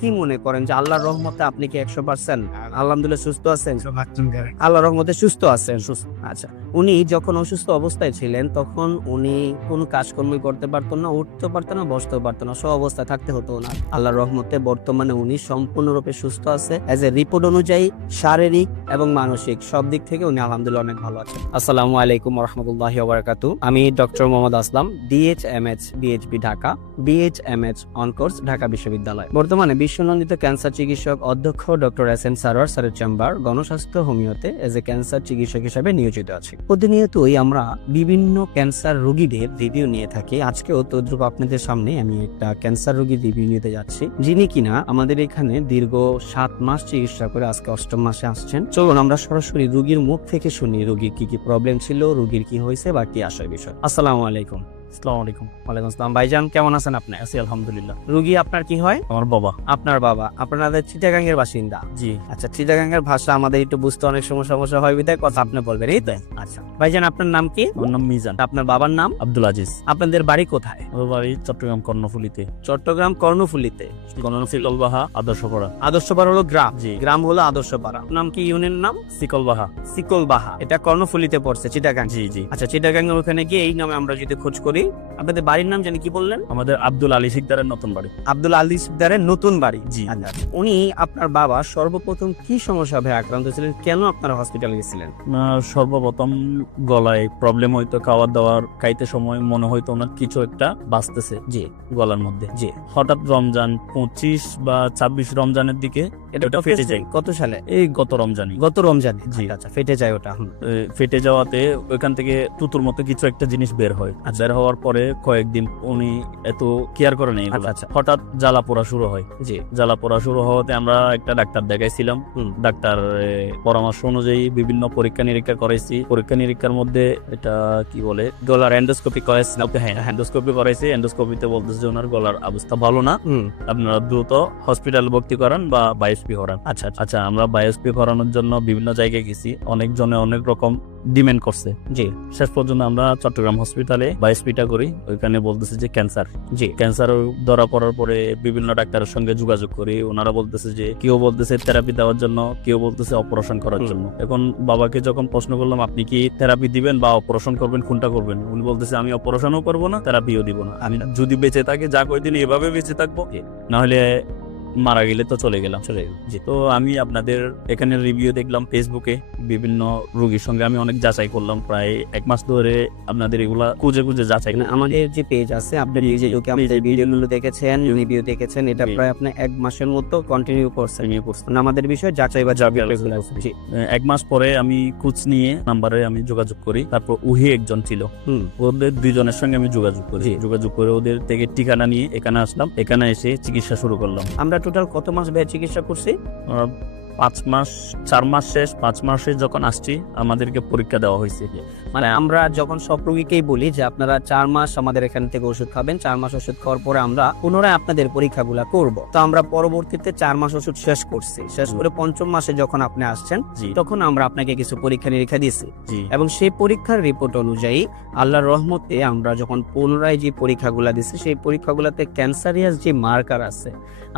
কি মনে করেন যে আল্লাহর রহমতে আপনি কি 100% আলহামদুলিল্লাহ সুস্থ আছেন? আল্লাহর রহমতে সুস্থ আছেন। আচ্ছা, উনি যখন অসুস্থ অবস্থায় ছিলেন তখন উনি কোনো কাজকর্মই করতে পারতেন না, উঠতে পারতেন না, বসতেও পারতেন না, সব অবস্থায় থাকতে হতো না। আল্লাহর রহমতে বর্তমানে উনি সম্পূর্ণরূপে সুস্থ আছে। এজ এ রিপোর্ট অনুযায়ী শারীরিক এবং মানসিক সব দিক থেকে উনি আলহামদুলিল্লাহ অনেক ভালো আছেন। আসসালামু আলাইকুম রহমতুল্লাহি ওয়া বারাকাতুহু। আমি doctor Mohammad Aslam, DHMH BHB Dhaka, BHMH on course Dhaka বিশ্ববিদ্যালয়। বর্তমানে বিশ্বনন্দিত ক্যান্সার চিকিৎসক অধ্যক্ষ ডক্টর এস এন সারোয়ার স্যারের চেম্বার গণস্বাস্থ্য হোমিওতে এজ এ ক্যান্সার চিকিৎসক হিসেবে নিয়োজিত আছি। প্রতিনিয়তই আমরা বিভিন্ন ক্যান্সার রোগীদের রিভিউ নিয়ে থাকি। আজকেও তদ্রুপ আপনাদের সামনে আমি একটা ক্যান্সার রোগীর রিভিউ নিতে যাচ্ছি, যিনি কিনা আমাদের এখানে দীর্ঘ 7 মাস চিকিৎসা করে আজকে 8ম মাসে আসছেন। চলুন আমরা সরাসরি রোগীর মুখ থেকে শুনি রোগীর কি কি প্রবলেম ছিল, রোগীর কি হয়েছে বা কি আসার বিষয়। আসসালামু আলাইকুম। আসসালামু আলাইকুম। ওয়ালাইকুম আসসালাম। ভাইজান কেমন আছেন আপনি? আছি আলহামদুলিল্লাহ। রোগী আপনার কি হয়? আমার বাবা। আপনার বাবা। আপনাদের চিটাগাং এর বাসিন্দা? জি। আচ্ছা, চিটাগাং এর ভাষা আমাদের একটু বুঝতে অনেক সমস্যা হয়, বিধায় কথা আপনি বলবেন, এই তো? আচ্ছা ভাইজান, আপনার নাম কি? আমার নাম মিজান। আপনার বাবার নাম? আব্দুল আজিজ। আপনাদের বাড়ি কোথায়? আমার বাড়ি চট্টগ্রাম কর্ণফুলীতে। চট্টগ্রাম কর্ণফুলীতে। সিকলবাহা আদর্শপাড়া। আদর্শপাড়া হলো গ্রাম? জি। গ্রাম হলো আদর্শপাড়া। নাম কি ইউনিয়ন নাম? সিকলবাহা। সিকলবাহা। এটা কর্ণফুলীতে পড়ছে, চিটাগাং? জি জি। আচ্ছা, চিটাগাং এর ওখানে গিয়ে এই নামে আমরা যদি খোঁজ করি, আপনাদের বাড়ির নাম জানি কি বললেন? আমাদের আব্দুল আলী সিকদারের নতুন বাড়ি। আব্দুল আলী সিকদারের নতুন বাড়ি? জি। আচ্ছা, উনি আপনার বাবা সর্বপ্রথম কি সমস্যা ভাবে আক্রান্ত ছিলেন, কেন আপনারা হসপিটালে গেছিলেন? সর্বপ্রথম গলায় প্রবলেম হইতো, খাওয়ার দাওয়ার খাইতে সময় মনে হইতো ওনার কিছু একটা বাঁচতেছে জি গলার মধ্যে। জি। হঠাৎ রমজান 25 বা 26 রমজানের দিকে এটা ফেটে যায়। কত সালে? এই গত রমজানে। গত রমজানে? জি। আচ্ছা, ফেটে যায় ওটা। ফেটে যাওয়াতে ওইখান থেকে তুতুর মতো কিছু একটা জিনিস বের হয়। বের হওয়ার পরে কয়েকদিন উনি এত কেয়ার করে নেই। আচ্ছা। হঠাৎ জ্বালা পোড়া শুরু হয়। জি। জ্বালা পোড়া শুরু হওয়াতে আমরা একটা ডাক্তার দেখাইছিলাম। ডাক্তার পরামর্শ অনুযায়ী বিভিন্ন পরীক্ষা নিরীক্ষা করাইছি। পরীক্ষা নিরীক্ষার মধ্যে এটা কি বলে, গলার এন্ডোস্কোপি করেছিলাম। হ্যাঁ, এন্ডোস্কোপি করাইছি। এন্ডোস্কোপিতে বলতেছে যে ওনার গলার অবস্থা ভালো না, আপনারা দ্রুত হসপিটাল ভর্তি করান বা বায়োপসি করান। আচ্ছা আচ্ছা, আমরা বায়োপসি করানোর জন্য বিভিন্ন জায়গায় গেছি, অনেকজনে অনেক রকম ডিমান্ড করছে। জি। শেষ পর্যন্ত আমরা চট্টগ্রাম হসপিটালে বায়োপসিটা করি। ওইখানে বলতেছে যে ক্যান্সার। জি। ক্যান্সার ধরা পড়ার পরে বিভিন্ন ডাক্তারের সঙ্গে যোগাযোগ করি। ওনারা বলতেছে যে কেউ বলতেছে থেরাপি দেওয়ার জন্য, কেউ বলতেছে অপারেশন করার জন্য। এখন বাবাকে যখন প্রশ্ন করলাম আপনি কি থেরাপি দিবেন বা অপারেশন করবেন, কোনটা করবেন, উনি বলতেছে আমি অপারেশনও করবো না, থেরাপিও দিব না, আমি যদি বেঁচে থাকি যা কয়দিন এভাবে বেঁচে থাকবো, না হলে মারা গেলে তো চলে গেলাম। জি। তো আমি আপনাদের এখানে রিভিউ দেখলাম ফেসবুকে, বিভিন্ন রোগীর সঙ্গে আমি অনেক যাচাই করলাম। প্রায় 1 মাস ধরে আপনাদের এগুলা খুঁজে যাচাই। আমাদের যে পেজ আছে, আপনি নিজে যোগে আমাদের ভিডিওগুলো দেখেছেন, রিভিউ দেখেছেন, এটা প্রায় আপনি 1 মাসের মতো কন্টিনিউ করছেন। আমাদের বিষয় যাচাই বা জি। 1 মাস পরে আমি খোঁজ নিয়ে নাম্বারে আমি যোগাযোগ করি। তারপর উহি একজন ছিল, ওদের 2 জনের সঙ্গে আমি যোগাযোগ করি। যোগাযোগ করে ওদের থেকে ঠিকানা নিয়ে এখানে আসলাম। এখানে এসে চিকিৎসা শুরু করলাম। আমরা টোটাল কত মাস ব্যয় চিকিৎসা করছি? 5 মাস, 4 মাস শেষ। 5 মাসে যখন আসছি আমাদেরকে পরীক্ষা দেওয়া হয়েছে। মানে আমরা যখন সব রোগীকেই বলি যে আপনারা 4 মাস আমাদের এখান থেকে ওষুধ খাবেন, 4 মাস ওষুধ খাওয়ার পরে আমরা পুনরায় আপনাদের পরীক্ষাগুলো করব। তো আমরা পরবর্তীতে 4 মাস ওষুধ শেষ করছি। শেষ করে 5ম মাসে যখন আপনি আসছেন, তখন আমরা আপনাকে কিছু পরীক্ষা নিরীক্ষা দিয়েছি, এবং সেই পরীক্ষার রিপোর্ট অনুযায়ী আল্লাহর রহমতে আমরা যখন পুনরায় যে পরীক্ষাগুলো দিচ্ছি, সেই পরীক্ষাগুলোতে ক্যান্সারিয়াস যে মার্কার আছে,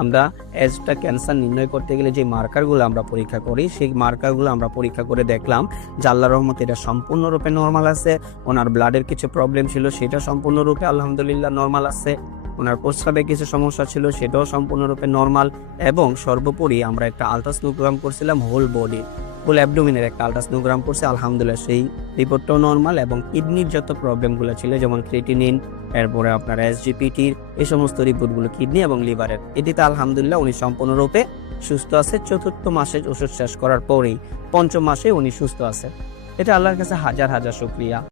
আমরা এজটা ক্যান্সার নির্ণয় করতে গেলে যে মার্কারগুলো আমরা পরীক্ষা করি, সেই মার্কারগুলো আমরা পরীক্ষা করে দেখলাম যে আল্লাহর রহমতে এটা সম্পূর্ণরূপে নরমাল আছে। ওনার ব্লাডের কিছু প্রবলেম ছিল, সেটা সম্পূর্ণরূপে আলহামদুলিল্লাহ নরমাল আছে। ওনার প্রস্রাবে কিছু সমস্যা ছিল, সেটাও সম্পূর্ণরূপে নরমাল। এবং সর্বোপরি আমরা একটা আলট্রাসোনোগ্রাম করছিলাম, হোল বডি, ফুল অ্যাবডোমিনের একটা আলট্রাসোনোগ্রাম করছে, আলহামদুলিল্লাহ সেই রিপোর্টটাও নরমাল। এবং কিডনির যত প্রবলেমগুলো ছিল, যেমন ক্রিয়েটিনিন, এরপরে আপনার এসজিপিটির এই সমস্ত রিপোর্টগুলো কিডনি এবং লিভারের, এটিতে আলহামদুলিল্লাহ উনি সম্পূর্ণরূপে সুস্থ আছে। 4র্থ মাসে ওষুধ শেষ করার পরেই 5ম মাসে উনি সুস্থ আছে। এটা আল্লাহর কাছে হাজার হাজার শুকরিয়া।